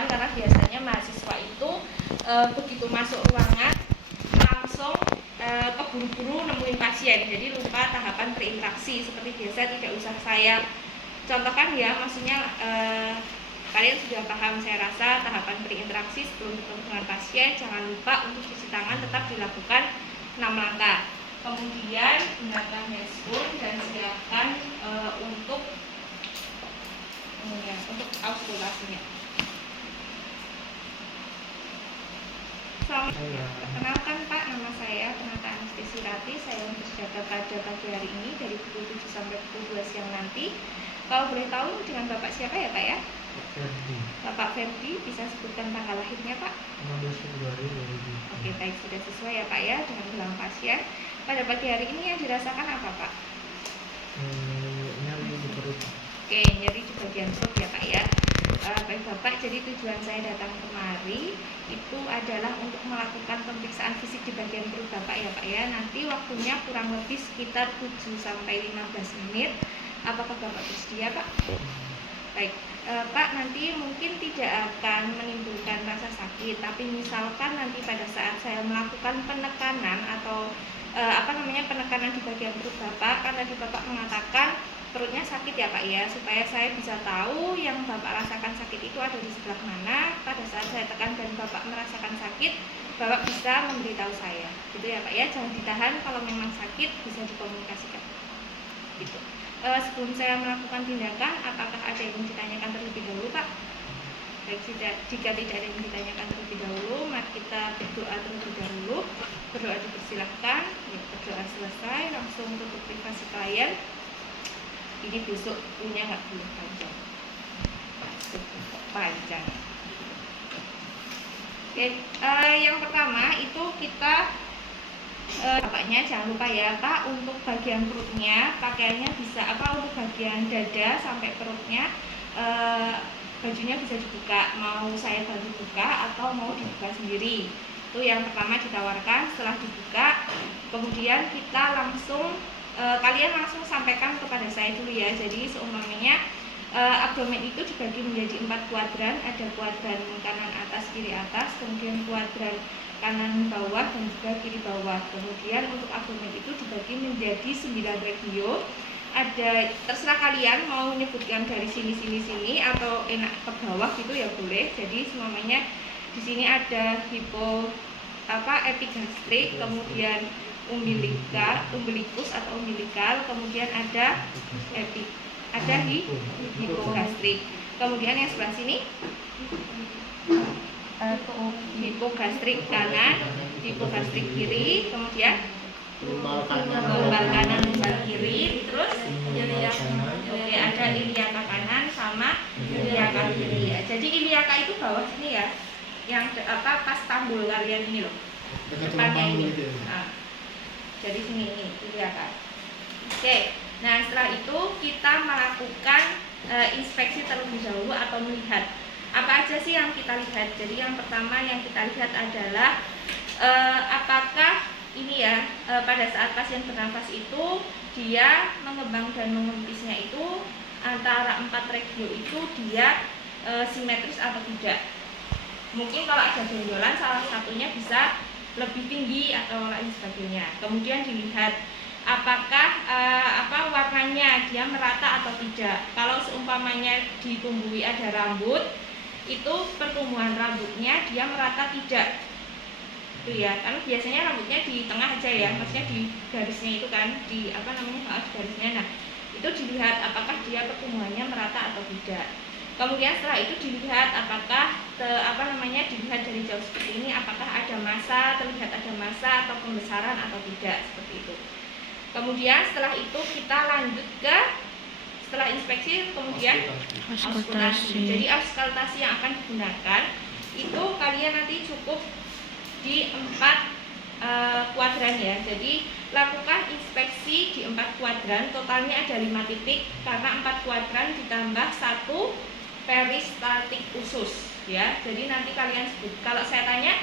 dilakukan karena biasanya mahasiswa itu begitu masuk ruangan langsung keburu-buru nemuin pasien, jadi lupa tahapan berinteraksi. Seperti biasa tidak usah saya contohkan ya, maksudnya kalian sudah paham saya rasa tahapan berinteraksi sebelum bertemu dengan pasien. Jangan lupa untuk cuci tangan tetap dilakukan 6 langkah. Kemudian gunakan handphone dan siapkan untuk auskultasinya. Perkenalkan Pak, nama saya Penata Anestesi Rati. Saya untuk jaga pada pagi hari ini dari pukul 7 sampai pukul 2 siang nanti. Kalau boleh tahu dengan Bapak siapa ya Pak ya? Ferdi. Bapak Ferdi, bisa sebutkan tanggal lahirnya Pak? 16 Februari 2000. Oke, baik, sudah sesuai ya Pak ya dengan gelang pasien. Pada pagi hari ini yang dirasakan apa Pak? Nyeri di perut. Oke, nyeri di bagian perut ya Pak ya. Baik Bapak, jadi tujuan saya datang kemari itu adalah untuk melakukan pemeriksaan fisik di bagian perut Bapak ya Pak ya. Nanti waktunya kurang lebih sekitar 7 sampai 15 menit. Apakah Bapak bersedia Pak? Baik, Pak, nanti mungkin tidak akan menimbulkan rasa sakit, tapi misalkan nanti pada saat saya melakukan penekanan atau penekanan di bagian perut Bapak, karena tadi Bapak mengatakan perutnya sakit ya Pak ya, supaya saya bisa tahu yang Bapak rasakan sakit itu ada di sebelah mana. Pada saat saya tekan dan Bapak merasakan sakit, Bapak bisa memberitahu saya, gitu ya Pak ya. Jangan ditahan, kalau memang sakit bisa dikomunikasikan gitu. Sebelum saya melakukan tindakan, apakah ada yang ditanyakan terlebih dahulu Pak? Baik, jika tidak ada yang ditanyakan terlebih dahulu, mari kita berdoa terlebih dahulu. Berdoa dipersilahkan. Ya, berdoa selesai, langsung tutup privasi klien. Ini besok punya nggak boleh panjang. Oke, yang pertama itu kita Bapaknya jangan lupa ya Pak, untuk bagian perutnya pakaiannya bisa untuk bagian dada sampai perutnya bajunya bisa dibuka, mau saya bantu buka atau mau dibuka sendiri. Itu yang pertama ditawarkan. Setelah dibuka, kemudian kita langsung kalian langsung sampaikan kepada saya dulu ya. Jadi seumpamanya abdomen itu dibagi menjadi 4 kuadran, ada kuadran kanan atas, kiri atas, kemudian kuadran kanan bawah dan juga kiri bawah. Kemudian untuk abdomen itu dibagi menjadi 9 regio. Ada, terserah kalian mau menyebutkan dari sini atau enak ke bawah gitu ya boleh. Jadi semuanya di sini ada epigastrik, kemudian umbilikus atau umbilikal, kemudian ada hipogastrik. Kemudian yang sebelah sini hipogastrik kanan, hipogastrik kiri, kemudian lumbar kanan, lumbar kiri, terus ada iliaka kanan sama iliaka kiri. Jadi iliaka itu bawah sini ya, yang pas tambul kalian ini loh, depannya ini. Nah, jadi sini ini iliaka. Oke, nah setelah itu kita melakukan inspeksi terlebih dahulu atau melihat apa aja sih yang kita lihat. Jadi yang pertama yang kita lihat adalah apakah ini ya pada saat pasien bernafas itu dia mengembang dan mengempisnya itu antara 4 regio itu dia simetris atau tidak. Mungkin kalau ada benjolan salah satunya bisa lebih tinggi atau lain sebagainya. Kemudian dilihat apakah warnanya dia merata atau tidak. Kalau seumpamanya ditumbuhi ada rambut, itu pertumbuhan rambutnya dia merata tidak, itu ya, karena biasanya rambutnya di tengah aja ya, maksudnya di garisnya itu kan, di garisnya. Nah, itu dilihat apakah dia pertumbuhannya merata atau tidak. Kemudian setelah itu dilihat apakah dilihat dari jauh seperti ini, apakah ada massa, terlihat ada massa atau pembesaran atau tidak, seperti itu. Kemudian setelah itu kita lanjut ke setelah inspeksi, kemudian auskultasi. Jadi auskultasi yang akan digunakan itu kalian nanti cukup di 4 kuadran ya. Jadi lakukan inspeksi di 4 kuadran, totalnya ada 5 titik karena 4 kuadran ditambah 1 peristaltik usus ya. Jadi nanti kalian sebut. Kalau saya tanya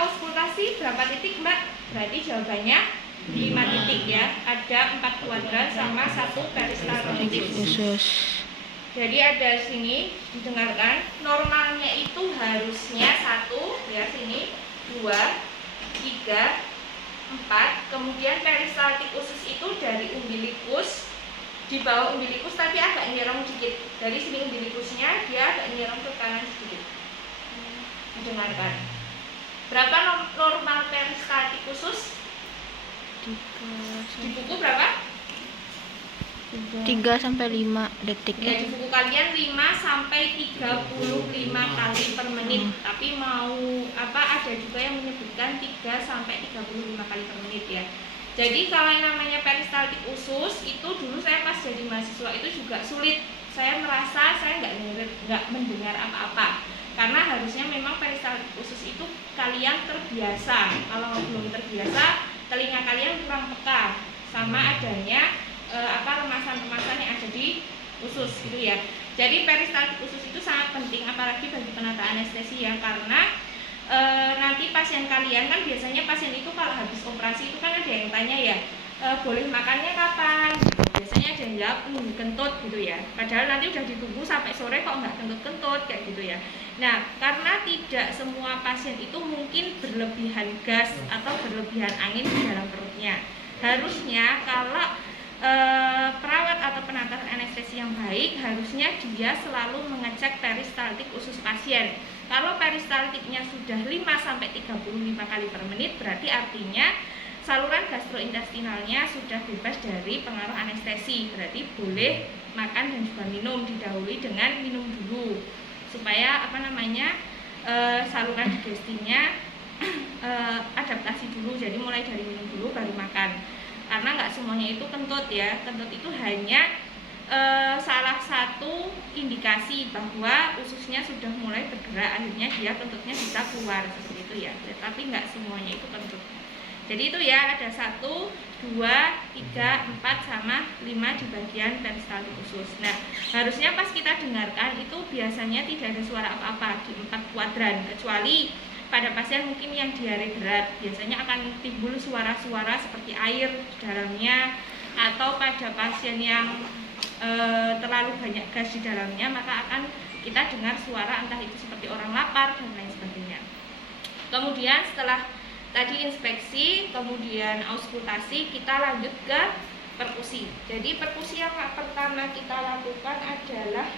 auskultasi berapa titik Mbak? Berarti jawabannya 5 titik ya, ada 4 kuadran sama 1 peristaltik usus. Jadi ada sini didengarkan, normalnya itu harusnya 1 ya sini, 2, 3, 4. Kemudian peristaltik usus itu dari umbilikus, di bawah umbilikus tapi agak nyerong dikit. Dari sini umbilikusnya dia agak nyerong ke kanan sedikit. Didengarkan. Berapa normal peristaltik usus? Di buku berapa? 3-5 detik Ya, di buku kalian 5 sampai 35 kali per menit. Tapi mau ada juga yang menyebutkan 3 sampai 35 kali per menit ya. Jadi kalau yang namanya peristaltik usus itu dulu saya pas jadi mahasiswa itu juga sulit. Saya merasa saya nggak mendengar apa-apa. Karena harusnya memang peristaltik usus itu kalian terbiasa. Kalau belum terbiasa, telinga kalian kurang peka sama adanya remasan-remasan yang ada di usus gitu ya. Jadi peristaltik usus itu sangat penting apalagi bagi penata anestesi ya, karena nanti pasien kalian kan biasanya pasien itu kalau habis operasi itu kan ada yang tanya ya, boleh makannya kapan? Biasanya ada yang jawab kentut gitu ya. Padahal nanti udah ditunggu sampai sore kok nggak kentut-kentut kayak gitu ya. Nah, karena tidak semua pasien itu mungkin berlebihan gas atau berlebihan angin di dalam perutnya. Harusnya kalau perawat atau penata anestesi yang baik harusnya dia selalu mengecek peristaltik usus pasien. Kalau peristaltiknya sudah 5-35 kali per menit berarti artinya saluran gastrointestinalnya sudah bebas dari pengaruh anestesi. Berarti boleh makan dan juga minum, didahului dengan minum dulu supaya saluran digestinya adaptasi dulu. Jadi mulai dari minum dulu baru makan. Karena nggak semuanya itu kentut ya. Kentut itu hanya salah satu indikasi bahwa ususnya sudah mulai bergerak, akhirnya dia kentutnya bisa keluar seperti itu ya. Tapi nggak semuanya itu kentut. Jadi itu ya, ada 1, 2, 3, 4 sama 5 di bagian peristaltik usus. Nah, harusnya pas kita dengarkan itu biasanya tidak ada suara apa-apa di 4 kuadran, kecuali pada pasien mungkin yang diare berat biasanya akan timbul suara-suara seperti air di dalamnya, atau pada pasien yang terlalu banyak gas di dalamnya maka akan kita dengar suara entah itu seperti orang lapar dan lain sebagainya. Kemudian setelah tadi inspeksi, kemudian auskultasi, kita lanjut ke perkusi. Jadi perkusi yang pertama kita lakukan adalah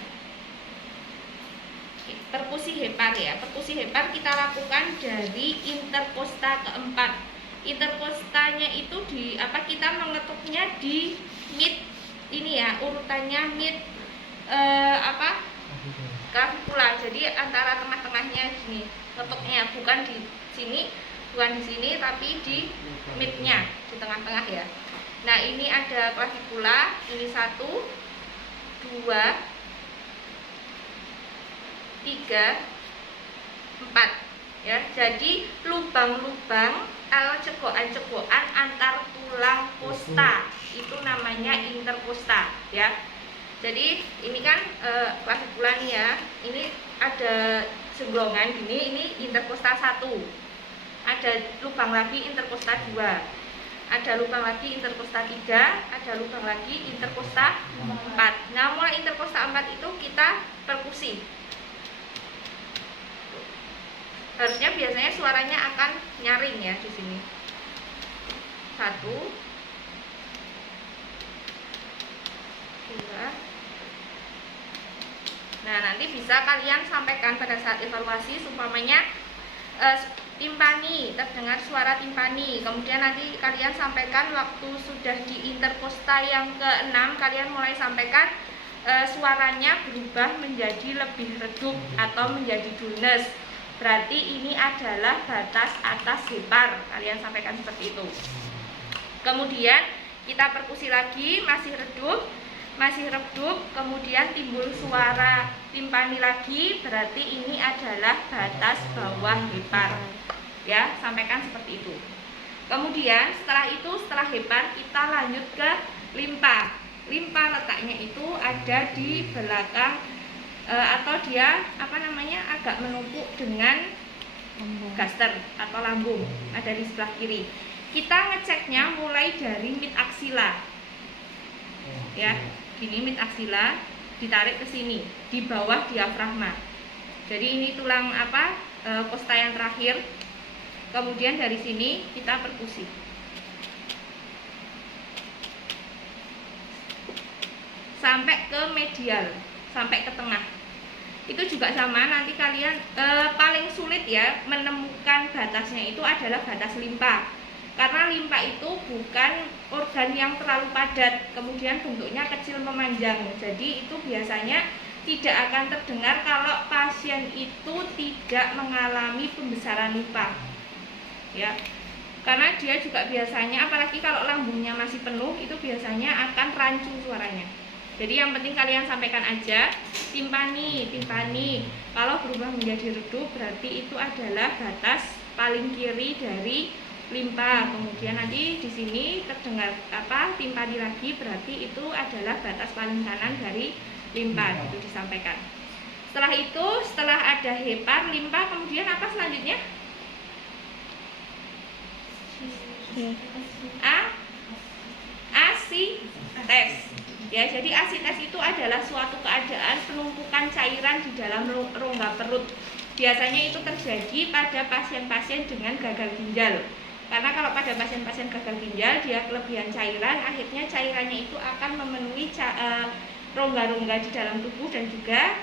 perkusi hepar ya. Perkusi hepar kita lakukan dari interkosta keempat. Interkostanya itu kita mengetuknya di mid ini ya, urutannya mid clavicula. Jadi antara tengah-tengahnya gini ketuknya, bukan di sini tapi di midnya, di tengah-tengah ya. Nah, ini ada clavicula, ini 1, 2, 3, 4 ya. Jadi lubang-lubang atau cegokan-cegokan antar tulang kosta itu namanya interkosta ya. Jadi ini kan clavicula nih ya. Ini ada senggolongan gini, ini interkosta 1. Ada lubang lagi interkosta 2. Ada lubang lagi interkosta 3, ada lubang lagi interkosta 4. Nah, mulai interkosta 4 itu kita perkusi. Harusnya biasanya suaranya akan nyaring ya di sini. 1, 2, 3. Nah, nanti bisa kalian sampaikan pada saat evaluasi, umpamanya timpani, terdengar suara timpani. Kemudian nanti kalian sampaikan waktu sudah di interkosta yang ke-6, kalian mulai sampaikan suaranya berubah menjadi lebih redup atau menjadi dullness. Berarti ini adalah batas atas hepar. Kalian sampaikan seperti itu. Kemudian kita perkusi lagi, masih redup, kemudian timbul suara timpani lagi, berarti ini adalah batas bawah hepar. Ya, sampaikan seperti itu. Kemudian setelah hepar kita lanjut ke limpa. Limpa letaknya itu ada di belakang atau dia agak menumpuk dengan gaster atau lambung, ada di sebelah kiri. Kita ngeceknya mulai dari mid aksila ya, gini mid aksila. ditarik ke sini di bawah diafragma. Jadi ini tulang kosta yang terakhir. Kemudian dari sini kita perkusi sampai ke medial, sampai ke tengah. Itu juga sama, nanti kalian paling sulit ya menemukan batasnya itu adalah batas limpa. Karena limpa itu bukan organ yang terlalu padat, kemudian bentuknya kecil memanjang. Jadi itu biasanya tidak akan terdengar kalau pasien itu tidak mengalami pembesaran limpa. Ya. Karena dia juga biasanya, apalagi kalau lambungnya masih penuh, itu biasanya akan rancu suaranya. Jadi yang penting kalian sampaikan aja timpani. Kalau berubah menjadi redup berarti itu adalah batas paling kiri dari limpa. Kemudian nanti di sini terdengar timpani lagi berarti itu adalah batas paling kanan dari limpa. Itu disampaikan. Setelah itu, setelah ada hepar, limpa, kemudian apa selanjutnya? Asites. Ya, jadi asites itu adalah suatu keadaan penumpukan cairan di dalam rongga perut. Biasanya itu terjadi pada pasien-pasien dengan gagal ginjal. Karena kalau pada pasien-pasien gagal ginjal dia kelebihan cairan, akhirnya cairannya itu akan memenuhi rongga-rongga di dalam tubuh dan juga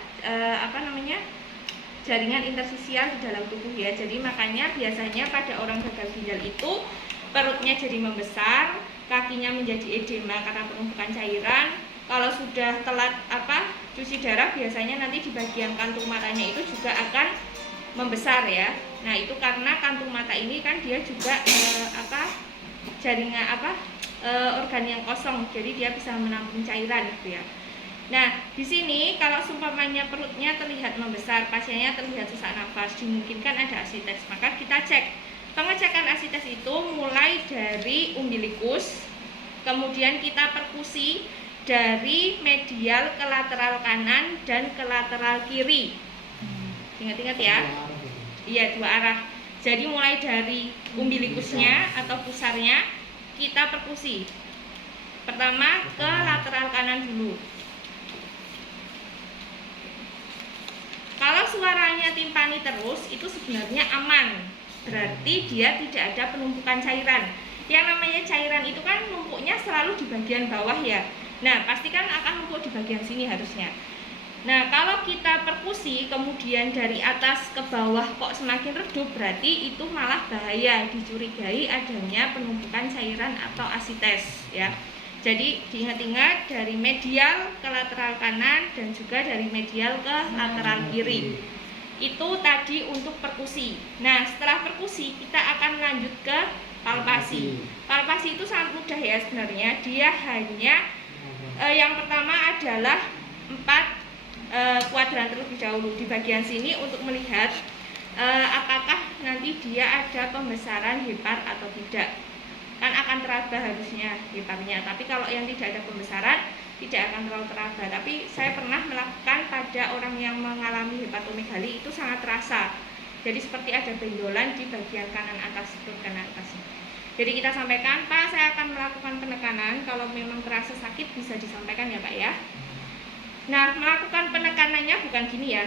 jaringan interstisial di dalam tubuh ya. Jadi makanya biasanya pada orang gagal ginjal itu perutnya jadi membesar, kakinya menjadi edema karena penumpukan cairan. Kalau sudah telat cuci darah, biasanya nanti di bagian kantung matanya itu juga akan membesar ya. Nah, itu karena kantung mata ini kan dia juga jaringan organ yang kosong, jadi dia bisa menampung cairan gitu ya. Nah, di sini kalau seumpamanya perutnya terlihat membesar, pasiennya terlihat sesak nafas, dimungkinkan ada asites, maka kita cek. Pengecekan asites itu mulai dari umbilikus, kemudian kita perkusi dari medial ke lateral kanan dan ke lateral kiri. Ingat-ingat ya. Iya, dua arah. Jadi mulai dari umbilikusnya atau pusarnya kita perkusi. Pertama ke lateral kanan dulu. Kalau suaranya timpani terus, itu sebenarnya aman. Berarti dia tidak ada penumpukan cairan. Yang namanya cairan itu kan numpuknya selalu di bagian bawah ya. Nah, pasti kan akan numpuk di bagian sini harusnya. Nah, kalau kita perkusi kemudian dari atas ke bawah kok semakin redup, berarti itu malah bahaya, dicurigai adanya penumpukan cairan atau asites ya. Jadi diingat-ingat dari medial ke lateral kanan dan juga dari medial ke lateral kiri. Itu tadi untuk perkusi. Nah, setelah perkusi kita akan lanjut ke palpasi. Palpasi itu sangat mudah ya sebenarnya. Dia hanya yang pertama adalah 4 kuadran terlebih dahulu di bagian sini untuk melihat apakah nanti dia ada pembesaran hepar atau tidak. Kan akan teraba harusnya heparnya. Tapi kalau yang tidak ada pembesaran tidak akan terlalu teraba. Tapi saya pernah melakukan pada orang yang mengalami hepatomegali, itu sangat terasa. Jadi seperti ada benjolan di bagian kanan atas, perut kanan atas. Jadi kita sampaikan, Pak, saya akan melakukan penekanan. Kalau memang terasa sakit bisa disampaikan ya Pak ya. Nah, melakukan penekanannya bukan gini ya.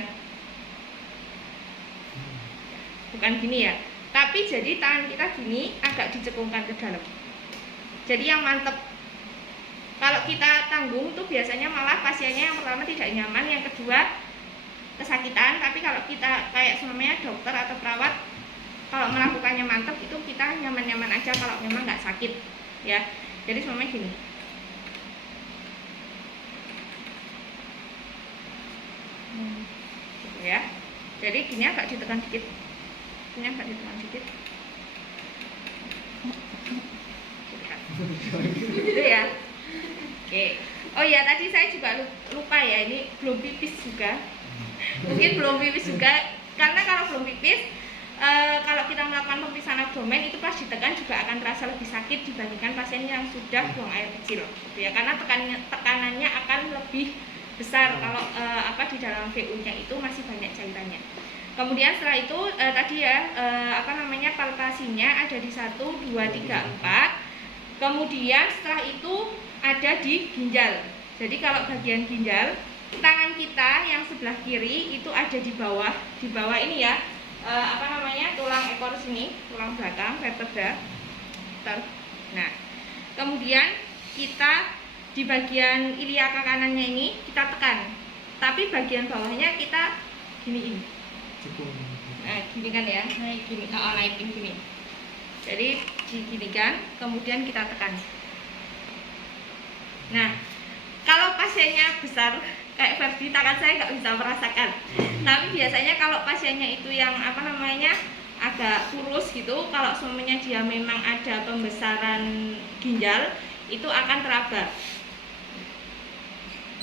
Bukan gini ya. Tapi jadi tangan kita gini agak dicekungkan ke dalam. Jadi yang mantep. Kalau kita tanggung tuh biasanya malah pasiennya yang pertama tidak nyaman, yang kedua kesakitan. Tapi kalau kita kayak semuanya dokter atau perawat, kalau melakukannya mantep itu kita nyaman-nyaman aja kalau memang nggak sakit ya. Jadi semuanya gini. Gitu ya. Jadi gini agak ditekan dikit. Ini agak ditekan dikit. Gitu ya. Oke. Oh ya, tadi saya juga lupa ya, ini belum pipis juga. Mungkin belum pipis juga, karena kalau belum pipis, kalau kita melakukan pemeriksaan abdomen itu pas ditekan juga akan terasa lebih sakit dibandingkan pasien yang sudah buang air kecil, gitu ya. Karena tekanannya akan lebih besar kalau di dalam VU-nya itu masih banyak cairannya. Kemudian setelah itu tadi ya palpasinya ada di 1, 2, 3, 4. Kemudian setelah itu ada di ginjal. Jadi kalau bagian ginjal tangan kita yang sebelah kiri itu ada di bawah ini ya, tulang ekor sini, tulang belakang, vertebra. Nah, kemudian kita di bagian iliaka kanannya ini kita tekan, tapi bagian bawahnya kita giniin. Nah, gini kan ya, naikin gini. Jadi diginikan, kemudian kita tekan. Nah, kalau pasiennya besar kayak Ferdi, tangan saya nggak bisa merasakan. Tapi biasanya kalau pasiennya itu yang agak kurus gitu, kalau semuanya dia memang ada pembesaran ginjal, itu akan teraba.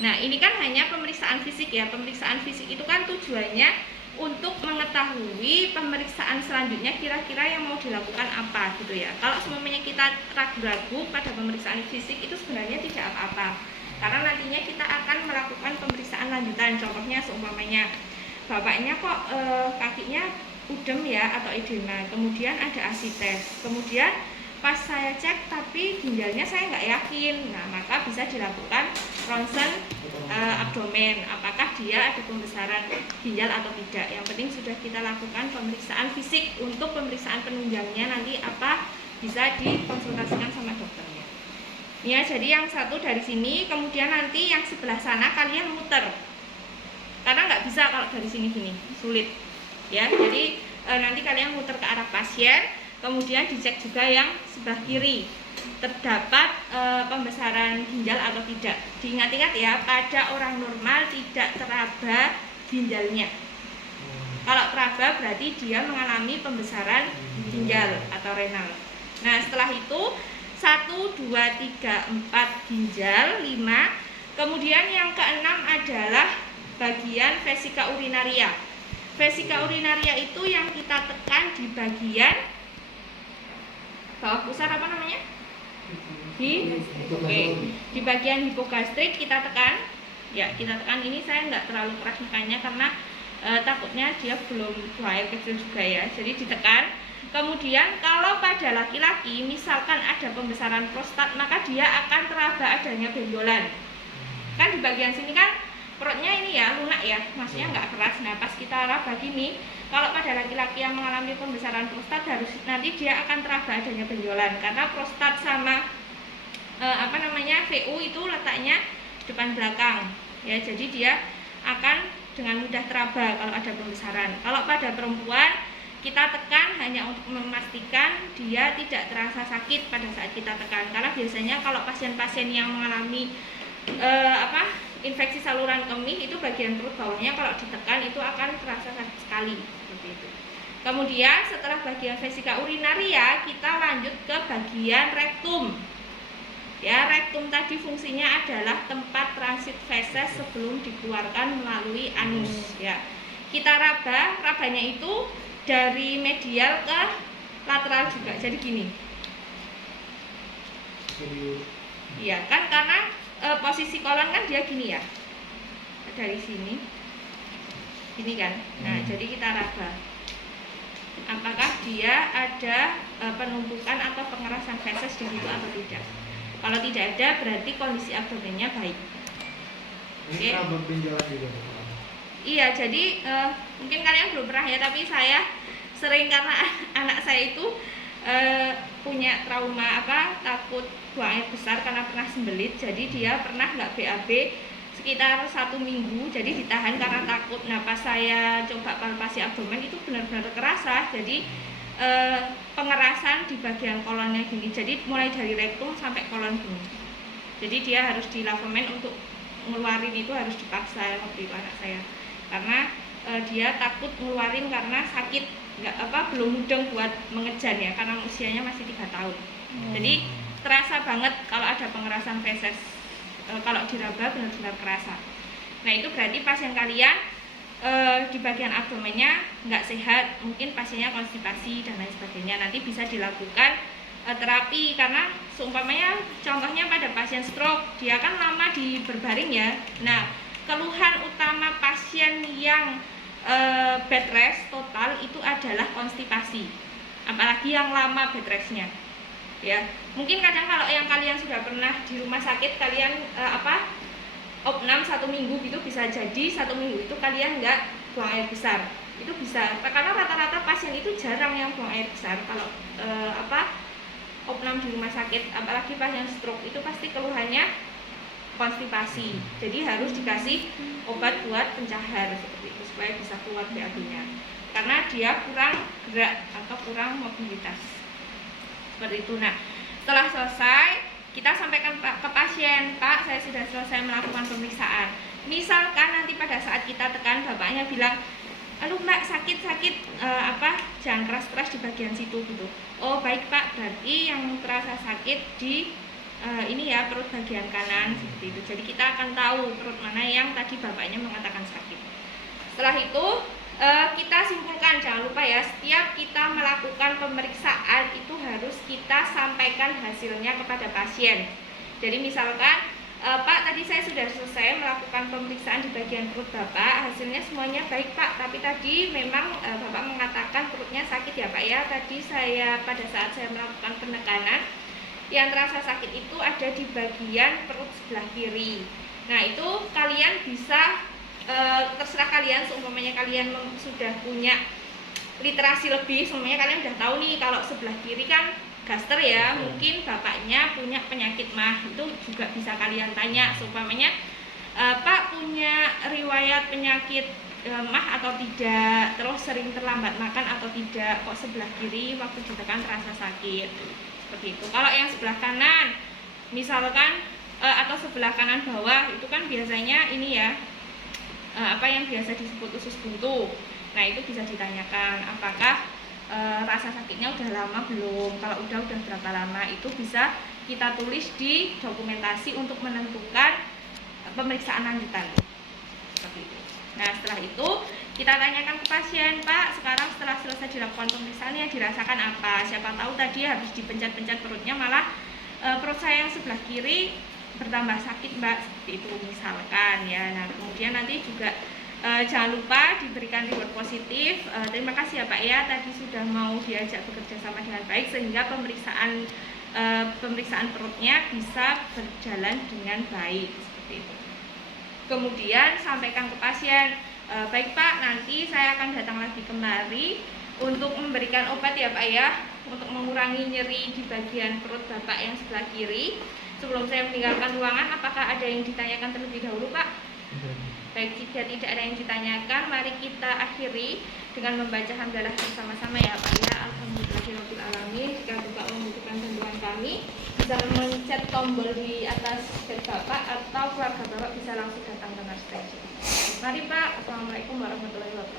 Nah, ini kan hanya pemeriksaan fisik ya. Pemeriksaan fisik itu kan tujuannya untuk mengetahui pemeriksaan selanjutnya kira-kira yang mau dilakukan apa gitu ya. Kalau semuanya kita ragu-ragu pada pemeriksaan fisik itu sebenarnya tidak apa-apa, karena nantinya kita akan melakukan pemeriksaan lanjutan. Contohnya seumpamanya bapaknya kok kakinya udem ya atau edema, kemudian ada asites, kemudian pas saya cek tapi ginjalnya saya nggak yakin. Nah, maka bisa dilakukan ronsen abdomen, apakah dia ada pembesaran ginjal atau tidak. Yang penting sudah kita lakukan pemeriksaan fisik. Untuk pemeriksaan penunjangnya nanti apa bisa dikonsultasikan sama dokternya ya. Jadi yang satu dari sini, kemudian nanti yang sebelah sana kalian muter, karena nggak bisa kalau dari sini gini, sulit ya. Jadi nanti kalian muter ke arah pasien, kemudian dicek juga yang sebelah kiri terdapat pembesaran ginjal atau tidak. Diingat-ingat ya, pada orang normal tidak teraba ginjalnya. Kalau teraba berarti dia mengalami pembesaran ginjal atau renal. Nah, setelah itu 1, 2, 3, 4 ginjal, 5. Kemudian yang keenam adalah bagian vesika urinaria. Vesika urinaria itu yang kita tekan di bagian bawah pusar di bagian hipogastrik kita tekan ya. Kita tekan ini, saya nggak terlalu keras nekannya karena takutnya dia belum buang air kecil juga ya, jadi ditekan. Kemudian kalau pada laki-laki misalkan ada pembesaran prostat, maka dia akan teraba adanya benjolan. Kan di bagian sini kan perutnya ini ya lunak ya, maksudnya nggak keras. Nah, pas kita raba gini, kalau pada laki-laki yang mengalami pembesaran prostat harus nanti dia akan teraba adanya benjolan, karena prostat sama VU itu letaknya depan belakang ya. Jadi dia akan dengan mudah teraba kalau ada pembesaran. Kalau pada perempuan kita tekan hanya untuk memastikan dia tidak terasa sakit pada saat kita tekan, karena biasanya kalau pasien-pasien yang mengalami infeksi saluran kemih itu bagian perut bawahnya kalau ditekan itu akan terasa sakit sekali seperti itu. Kemudian setelah bagian vesika urinaria kita lanjut ke bagian rektum. Ya, rektum tadi fungsinya adalah tempat transit feses sebelum dikeluarkan melalui anus ya. Kita rabanya itu dari medial ke lateral juga. Jadi gini. Iya, kan karena posisi kolon kan dia gini ya. Dari sini. Gini kan. Nah, jadi kita raba. Apakah dia ada penumpukan atau pengerasan feses di situ atau tidak? Kalau tidak ada, berarti kondisi abdomennya baik. Ini raba benjolan juga. Iya, jadi mungkin kalian belum pernah ya, tapi saya sering karena anak saya itu punya trauma takut buang air besar karena pernah sembelit. Jadi dia pernah nggak BAB sekitar 1 minggu, jadi ditahan karena takut. Nah, pas saya coba palpasi abdomen itu benar-benar kerasa. Jadi pengerasan di bagian kolonnya gini. Jadi mulai dari rektum sampai kolon gini. Jadi dia harus di lavement untuk ngeluarin itu harus dipaksa waktu itu anak saya. Karena dia takut ngeluarin karena sakit, belum mudeng buat mengejan ya, karena usianya masih 3 tahun. Jadi terasa banget kalau ada pengerasan feses. Kalau diraba benar-benar kerasa. Nah, itu berarti pasien kalian di bagian abdomennya nggak sehat, mungkin pasiennya konstipasi dan lain sebagainya. Nanti bisa dilakukan terapi, karena seumpamanya contohnya pada pasien stroke, dia kan lama di berbaring ya. Nah, keluhan utama pasien yang bed rest total itu adalah konstipasi, apalagi yang lama bed restnya ya. Mungkin kadang kalau yang kalian sudah pernah di rumah sakit, kalian opnam 1 minggu gitu, bisa jadi 1 minggu itu kalian nggak buang air besar, itu bisa karena rata-rata pasien itu jarang yang buang air besar kalau opnam di rumah sakit, apalagi pasien stroke itu pasti keluhannya konstipasi, jadi harus dikasih obat buat pencahar seperti itu supaya bisa keluar BAB-nya karena dia kurang gerak atau kurang mobilitas seperti itu. Nah, setelah selesai kita sampaikan ke pasien, Pak, saya sudah selesai melakukan pemeriksaan. Misalkan nanti pada saat kita tekan, bapaknya bilang, aduh Mbak sakit-sakit, jangan keras-keras di bagian situ gitu. Oh baik Pak, berarti yang terasa sakit di ini ya perut bagian kanan seperti itu. Jadi kita akan tahu perut mana yang tadi bapaknya mengatakan sakit. Setelah itu kita simpulkan, jangan lupa ya, setiap kita melakukan pemeriksaan itu harus kita sampaikan hasilnya kepada pasien. Jadi misalkan, Pak, tadi saya sudah selesai melakukan pemeriksaan di bagian perut Bapak, hasilnya semuanya baik Pak, tapi tadi memang Bapak mengatakan perutnya sakit ya Pak ya. Tadi pada saat saya melakukan penekanan, yang terasa sakit itu ada di bagian perut sebelah kiri. Nah itu kalian bisa terserah kalian, seumpamanya kalian sudah punya literasi lebih, seumpamanya kalian udah tahu nih kalau sebelah kiri kan gaster ya, mungkin bapaknya punya penyakit mah, itu juga bisa kalian tanya, seumpamanya Pak punya riwayat penyakit mah atau tidak, terus sering terlambat makan atau tidak, kok sebelah kiri waktu ditekan terasa sakit, seperti itu. Kalau yang sebelah kanan misalkan atau sebelah kanan bawah itu kan biasanya ini ya, yang biasa disebut usus buntu. Nah itu bisa ditanyakan apakah rasa sakitnya udah lama belum. Kalau udah berapa lama, itu bisa kita tulis di dokumentasi untuk menentukan pemeriksaan lanjutan seperti itu. Nah setelah itu kita tanyakan ke pasien, Pak, sekarang setelah selesai dilakukan pemeriksaan yang dirasakan apa? Siapa tahu tadi habis dipencet-pencet perutnya malah perut saya yang sebelah kiri bertambah sakit Mbak, seperti itu misalkan ya. Nah kemudian nanti juga jangan lupa diberikan reward positif. Terima kasih ya Pak ya, tadi sudah mau diajak bekerja sama dengan baik sehingga pemeriksaan perutnya bisa berjalan dengan baik seperti itu. Kemudian sampaikan ke pasien, baik Pak, nanti saya akan datang lagi kemari untuk memberikan obat ya Pak ya, untuk mengurangi nyeri di bagian perut Bapak yang sebelah kiri. Sebelum saya meninggalkan ruangan, apakah ada yang ditanyakan terlebih dahulu Pak? Baik, jika tidak ada yang ditanyakan, mari kita akhiri dengan membaca hamdalah bersama-sama ya Pak ya. Alhamdulillahirrahmanirrahim. Jika Bapak membutuhkan bantuan kami, bisa mencet tombol di atas chat Bapak atau keluarga Bapak bisa langsung datang ke nurse station. Mari Pak, Assalamualaikum warahmatullahi wabarakatuh.